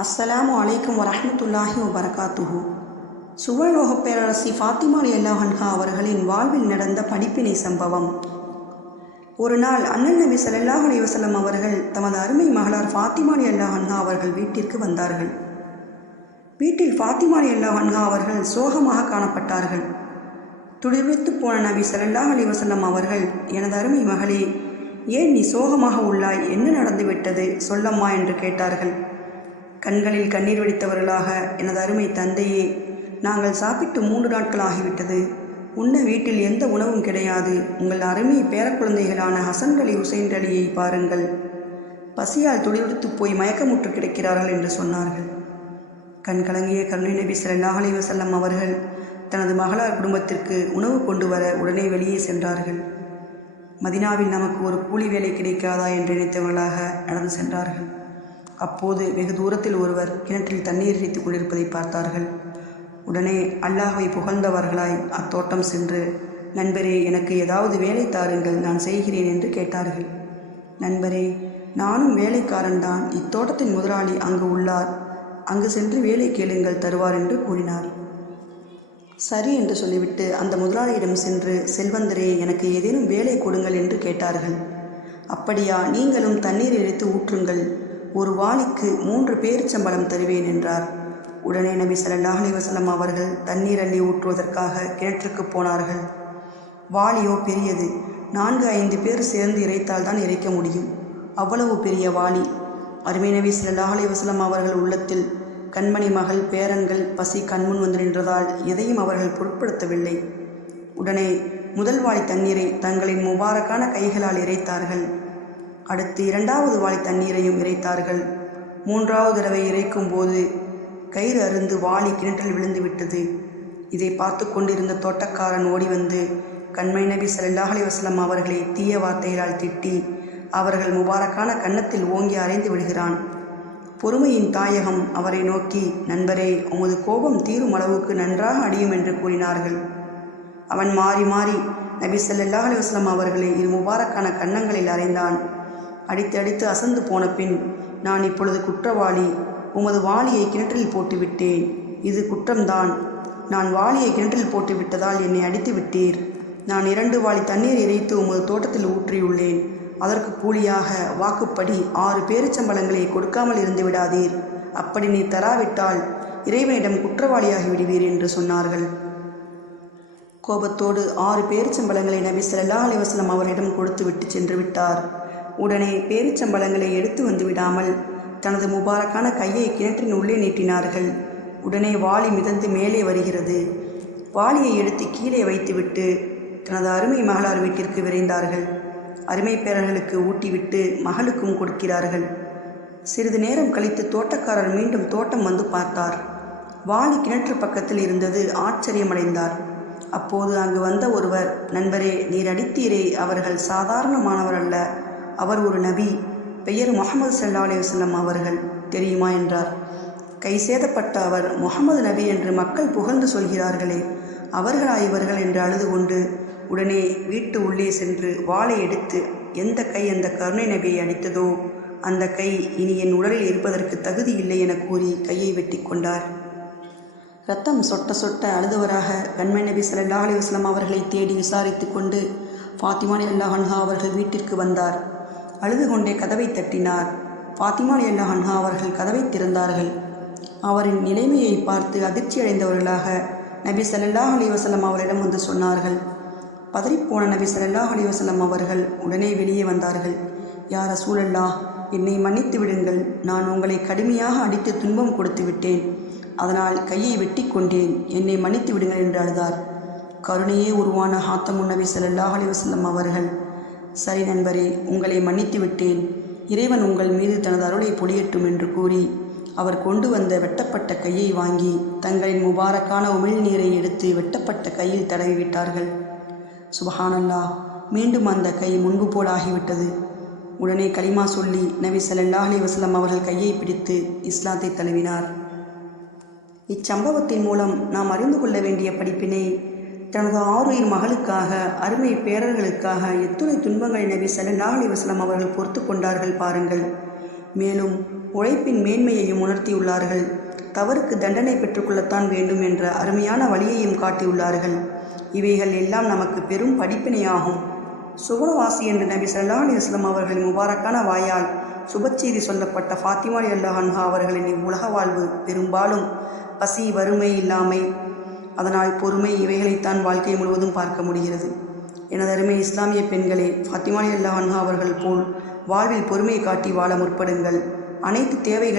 அஸ்ஸலாமு அலைக்கும் வரஹ்மத்துல்லாஹி வபரகாத்துஹு. சுவர்லோகப் பேரரசி ஃபாத்திமா ரலியல்லாஹு அன்ஹா அவர்களின் வாழ்வில் நடந்த படிப்பினை சம்பவம். ஒரு நாள் அண்ணன் நபி ஸல்லல்லாஹு அலைஹி வஸல்லம் அவர்கள் தமது அருமை மகளார் ஃபாத்திமா ரலியல்லாஹு அன்ஹா அவர்கள் வீட்டிற்கு வந்தார்கள். வீட்டில் ஃபாத்திமா ரலியல்லாஹு அன்ஹா அவர்கள் சோகமாக காணப்பட்டார்கள். துடிதுடித்து போன நபி ஸல்லல்லாஹு அலைஹி வஸல்லம் அவர்கள், எனது அருமை மகளே, ஏன் நீ சோகமாக உள்ளாய்? என்ன நடந்துவிட்டது? சொல்லம்மா என்று கேட்டார்கள். கண்களில் கண்ணீர் வெடித்தவர்களாக, எனது அருமை தந்தையே, நாங்கள் சாப்பிட்டு 3 நாட்கள் ஆகிவிட்டது. உண்ண வீட்டில் எந்த உணவும் கிடையாது. உங்கள் அருமை பேரக்குழந்தைகளான ஹசன் அலி, ஹுசைன் அலியை பாருங்கள். பசியால் துடிதுடித்து போய் மயக்கமுற்று கிடக்கிறார்கள் என்று சொன்னார்கள். கண்கலங்கிய கருணை நபி ஸல்லல்லாஹு அலைஹி வஸல்லம் அவர்கள் தனது மகளார் குடும்பத்திற்கு உணவு கொண்டு வர உடனே வெளியே சென்றார்கள். மதினாவில் நமக்கு ஒரு கூலி வேலை கிடைக்காதா என்று நினைத்தவர்களாக நடந்து சென்றார்கள். அப்போது வெகு தூரத்தில் ஒருவர் கிணற்றில் தண்ணீர் இறைத்து கொண்டிருப்பதை பார்த்தார்கள். உடனே அல்லாஹ்வை புகழ்ந்தவர்களாய் அத்தோட்டம் சென்று, நண்பரே, எனக்கு ஏதாவது வேலை தாருங்கள், நான் செய்கிறேன் என்று கேட்டார்கள். நண்பரே, நானும் வேலைக்காரன்தான். இத்தோட்டத்தின் முதலாளி அங்கு உள்ளார். அங்கு சென்று வேலை கேளுங்கள், தருவார் என்று கூறினார். சரி என்று சொல்லிவிட்டு அந்த முதலாளியிடம் சென்று, செல்வந்தரே, எனக்கு ஏதேனும் வேலை கொடுங்கள் என்று கேட்டார்கள். அப்படியா, நீங்களும் தண்ணீர் இறைத்து ஊற்றுங்கள். ஒரு வாளிக்கு 3 பேரிச்சம்பழம் தருவேன் என்றார். உடனே நபி ஸல்லல்லாஹு அலைஹி வஸல்லம் அவர்கள் தண்ணீர் அள்ளி ஊற்றுவதற்காக கிணற்றுக்கு போனார்கள். வாளியோ பெரியது. 4-5 பேர் சேர்ந்து இறைத்தால் தான் இறைக்க முடியும். அவ்வளவு பெரிய வாளி. அருமை நபி ஸல்லல்லாஹு அலைஹி வஸல்லம் அவர்கள் உள்ளத்தில் கண்மணி மகள், பேரன்கள் பசி கண்முன் வந்து நின்றதால் எதையும் அவர்கள் பொருட்படுத்தவில்லை. உடனே முதல் வாளி தண்ணீரை தங்களின் முபாரக்கான கைகளால் இறைத்தார்கள். அடுத்து 2வது வாளி தண்ணீரையும் இறைத்தார்கள். 3வது தடவை இறைக்கும் போது கயிறு அருந்து வாளி கிணற்றில் விழுந்து விட்டது. இதை பார்த்து கொண்டிருந்த தோட்டக்காரன் ஓடி வந்து கண்மணி நபி ஸல்லல்லாஹு அலைஹி வஸல்லம் அவர்களை தீய வார்த்தைகளால் திட்டி அவர்கள் முபாரக்கான கன்னத்தில் ஓங்கி அறைந்து விடுகிறான். பொறுமையின் தாயகம் அவரை நோக்கி, நண்பரே, உமது கோபம் தீரும் அளவுக்கு நன்றாக அடியும் என்று கூறினார்கள். அவன் மாறி மாறி நபி ஸல்லல்லாஹு அலைஹி வஸல்லம் அவர்களை இரு முபாரக்கான கன்னங்களில் அறைந்தான். அடித்து அடித்து அசந்து போன பின், நான் இப்பொழுது குற்றவாளி. உமது வாளியை கிணற்றில் போட்டுவிட்டேன். இது குற்றம்தான். நான் வாளியை கிணற்றில் போட்டு விட்டதால் என்னை அடித்து விட்டீர். நான் 2 வாளி தண்ணீர் இறைத்து உமது தோட்டத்தில் ஊற்றியுள்ளேன். அதற்கு கூலியாக வாக்குப்படி 6 பேரிச்சம்பழங்களை கொடுக்காமல் இருந்து விடாதீர். அப்படி நீ தராவிட்டால் இறைவனிடம் குற்றவாளியாகி விடுவீர் என்று சொன்னார்கள். கோபத்தோடு 6 பேரிச்சம்பழங்களை நபி ஸல்லல்லாஹு அலைஹி வஸல்லம் அவரிடம் கொடுத்து விட்டு சென்று விட்டார். உடனே பேரிச்சம்பழங்களை எடுத்து வந்து விடாமல் தனது முபாரக்கான கையை கிணற்றின் உள்ளே நீட்டினார்கள். உடனே வாளி மிதந்து மேலே வருகிறது. வாளியை எடுத்து கீழே வைத்துவிட்டு தனது அருமை மகளார் வீட்டிற்கு விரைந்தார்கள். அருமை பேரர்களுக்கு ஊட்டிவிட்டு மகளுக்கும் கொடுக்கிறார்கள். சிறிது நேரம் கழித்து தோட்டக்காரர் மீண்டும் தோட்டம் வந்து பார்த்தார். வாளி கிணற்று பக்கத்தில் இருந்தது. ஆச்சரியமடைந்தார். அப்போது அங்கு வந்த ஒருவர், நண்பரே, நீர் அடித்தீரே, அவர்கள் சாதாரணமானவர் அல்ல. அவர் ஒரு நபி. பெயர் முஹம்மது ஸல்லல்லாஹு அலைஹி வஸல்லம் அவர்கள், தெரியுமா என்றார். கை சேதப்பட்ட அவர் முஹம்மது நபி என்று மக்கள் புகழ்ந்து சொல்கிறார்களே, அவர்களா இவர்கள் என்று அழுது கொண்டு உடனே வீட்டு உள்ளே சென்று வாளை எடுத்து, எந்த கை அந்த கருணை நபியை அடித்ததோ அந்த கை இனி என் உடலில் இருப்பதற்கு தகுதி இல்லை என கூறி கையை வெட்டி கொண்டார். இரத்தம் சொட்ட சொட்ட அழுதவராக கண்மணி நபி ஸல்லல்லாஹு அலைஹி வஸல்லம் அவர்களை தேடி விசாரித்து கொண்டு ஃபாத்திமா ரலியல்லாஹு அன்ஹா அவர்கள் வீட்டிற்கு வந்தார். அழுது கொண்டே கதவை தட்டினார். ஃபாத்திமா ரலியல்லாஹு அன்ஹா அவர்கள் கதவை திறந்தார்கள். அவரின் நிலைமையை பார்த்து அதிர்ச்சி அடைந்தவர்களாக நபி ஸல்லல்லாஹு அலைஹி வஸல்லம் அவரிடம் வந்து சொன்னார்கள். பதறிப்போன நபி ஸல்லல்லாஹு அலைஹி வஸல்லம் அவர்கள் உடனே வெளியே வந்தார்கள். யா ரசூலல்லாஹ், என்னை மன்னித்து விடுங்கள். நான் உங்களை கடுமையாக அடித்து துன்பம் கொடுத்து விட்டேன். அதனால் கையை வெட்டி கொண்டேன். என்னை மன்னித்து விடுங்கள் என்று அழுதார். கருணையே உருவான ஹாத்தமுன் நபி ஸல்லல்லாஹு அலைஹி வஸல்லம் அவர்கள், சரி நண்பரே, உங்களை மன்னித்து விட்டேன். இறைவன் உங்கள் மீது தனது அருளை பொழியட்டும் என்று கூறி அவர் கொண்டு வந்த வெட்டப்பட்ட கையை வாங்கி தங்களின் முபாரக்கான உமிழ்நீரை எடுத்து வெட்டப்பட்ட கையில் தடவிவிட்டார்கள். சுபஹானல்லாஹ், மீண்டும் அந்த கை முன்பு போல் ஆகிவிட்டது. உடனே கலிமா சொல்லி நபி ஸல்லல்லாஹு அலைஹி வஸல்லம் அவர்கள் கையை பிடித்து இஸ்லாத்தை தழுவினார். இச்சம்பவத்தின் மூலம் நாம் அறிந்து கொள்ள வேண்டிய படிப்பினை, தனது 6 மகளுக்காக, அருமை பேரர்களுக்காக எத்துணை துன்பங்களை நபி ஸல்லல்லாஹு அலைஹி வஸல்லம் அவர்கள் பொறுத்து கொண்டார்கள் பாருங்கள். மேலும் உழைப்பின் மேன்மையையும் உணர்த்தியுள்ளார்கள். தவறுக்கு தண்டனை பெற்றுக்கொள்ளத்தான் வேண்டும் என்ற அருமையான வழியையும் காட்டியுள்ளார்கள். இவைகள் எல்லாம் நமக்கு பெரும் படிப்பினையாகும். சுவனவாசி என்று நபி ஸல்லல்லாஹு அலைஹி வஸல்லம் அவர்களின் முபாரக்கான வாயால் சுபச்செய்தி சொல்லப்பட்ட ஃபாத்திமா ரலியல்லாஹு அன்ஹா அவர்களின் இவ்வுலக வாழ்வு பெரும்பாலும் பசி, வறுமை, இல்லாமை, அதனால் பொறுமை, இவைகளைத்தான் வாழ்க்கை முழுவதும் பார்க்க முடிகிறது. எனதருமை இஸ்லாமிய பெண்களே, ஃபாத்திமா ரலியல்லாஹு அன்ஹா அவர்கள் போல் வாழ்வில் பொறுமை காட்டி வாழ முற்படுங்கள். அனைத்து தேவைகள்